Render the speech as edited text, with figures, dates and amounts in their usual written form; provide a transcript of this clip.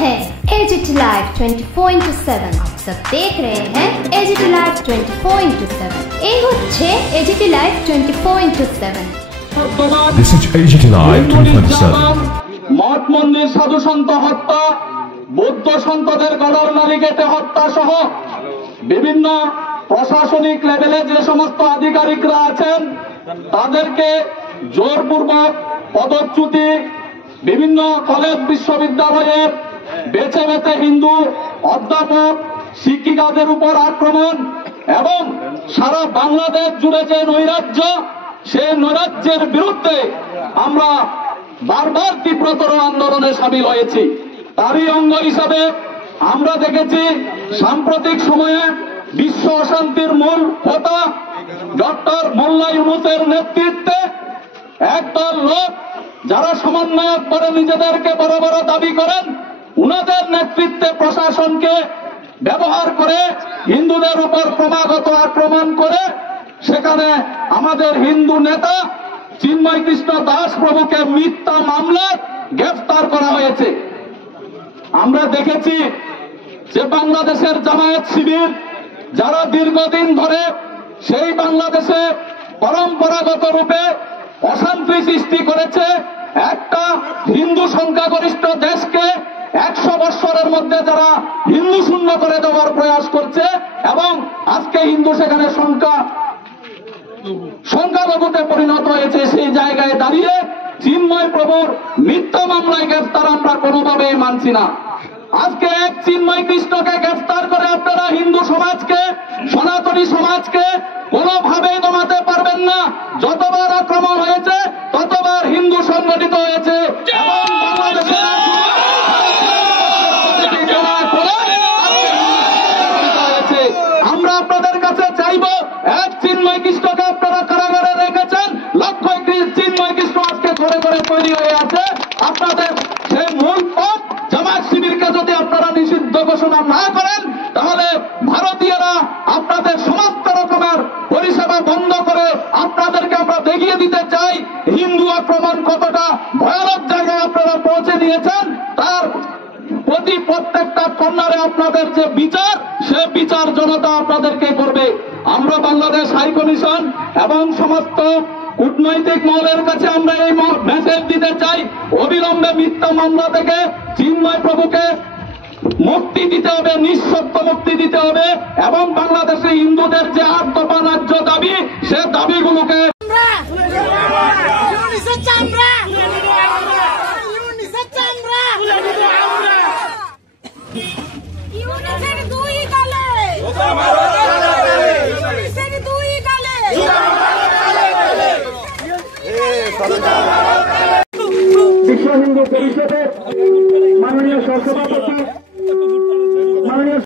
है AGT live 24/7। आप सब देख रहे हैं एजीटी लाइव 24/7। এই হচ্ছে AGT live 24/7। This is AGT Live 24/7। মঠ মন্দির সাধু সন্ত হত্যা, বৌদ্ধ সন্তদের গলার নালি কেটে হত্যা সহ বিভিন্ন প্রশাসনিক লেভেলে যে সমস্ত আধিকারিকরা আছেন তাদেরকে জোরপূর্বক পদচ্যুতি, বিভিন্ন কলেজ বিশ্ববিদ্যালয়ের বেছে বেছে হিন্দু অধ্যাপক শিক্ষিকাদের উপর আক্রমণ এবং সারা বাংলাদেশ জুড়ে যে নৈরাজ্য, সেই নৈরাজ্যের বিরুদ্ধে আমরা বারবার তীব্রতর আন্দোলনে সামিল হয়েছি। তারই অঙ্গ হিসাবে আমরা দেখেছি সাম্প্রতিক সময়ে বিশ্ব অশান্তির মূল হোতা ডক্টর মোল্লা ইউনূসের নেতৃত্বে একদল লোক যারা সমন্বয়ক করে নিজেদেরকে বড় বড় দাবি করেন, উনাদের নেতৃত্বে প্রশাসনকে ব্যবহার করে হিন্দুদের উপর ক্রমাগত আক্রমণ করে সেখানে আমাদের হিন্দু নেতা চিন্ময় কৃষ্ণ দাস প্রভুকে মিথ্যা মামলায় গ্রেফতার করা হয়েছে। আমরা দেখেছি যে বাংলাদেশের জামায়াত শিবির যারা দীর্ঘদিন ধরে সেই বাংলাদেশে পরম্পরাগত রূপে অশান্তি সৃষ্টি করেছে, একটা হিন্দু সংখ্যাগরিষ্ঠ দেশকে 100 বছরের মধ্যে যারা হিন্দু শূন্য করে দেওয়ার প্রয়াস করছে এবং আজকে হিন্দু সেখানে সংখ্যালঘুতে পরিণত হয়েছে, সেই জায়গায় দাঁড়িয়ে চিন্ময় প্রভুর মিথ্যা মামলায় গ্রেফতার আমরা কোনোভাবেই মানছি না। আজকে এক চিন্ময় কৃষ্ণকে গ্রেফতার করে আপনারা হিন্দু সমাজকে, সনাতনী সমাজকে কোনোভাবেই দমাতে পারবেন না। যতবার আক্রমণ হয়েছে ততবার হিন্দু সংগঠিত হয়েছে এবং আমরা আপনাদের কাছে চাইব, এক চিন্ময় কৃষ্ণকে আপনারা কারাগারে রেখেছেন, লক্ষ চিন্ময় কৃষ্ণ আজকে ঘরে ঘরে তৈরি হয়ে আছে। আপনাদের সেই মূল পথ জামায়াত শিবিরকে যদি আপনারা নিষিদ্ধ ঘোষণা না করেন তাহলে ভারতীয়রা আপনাদের সমস্ত রকমের পরিষেবা বন্ধ করে আপনাদেরকে আমরা দেখিয়ে দিতে চাই হিন্দু আক্রমণ কতটা ভয়ানক জায়গায় আপনারা পৌঁছে দিয়েছেন। তার প্রতি প্রত্যেকটা কর্নারে আপনাদের যে বিচার, সে বিচার জনতা আপনাদেরকে করবে। আমরা বাংলাদেশ হাই কমিশন এবং সমস্ত কূটনৈতিক মহলের কাছে আমরা এই মেসেজ দিতে চাই, অবিলম্বে মিথ্যা মামলা থেকে চিন্ময় প্রভুকে মুক্তি দিতে হবে, নিঃশর্ত মুক্তি দিতে হবে এবং বাংলাদেশে হিন্দুদের যে 8 দফা ন্যায্য দাবি, সে দাবিগুলোকে বিশ্ব হিন্দু পরিষদের মাননীয় সহসভাপতি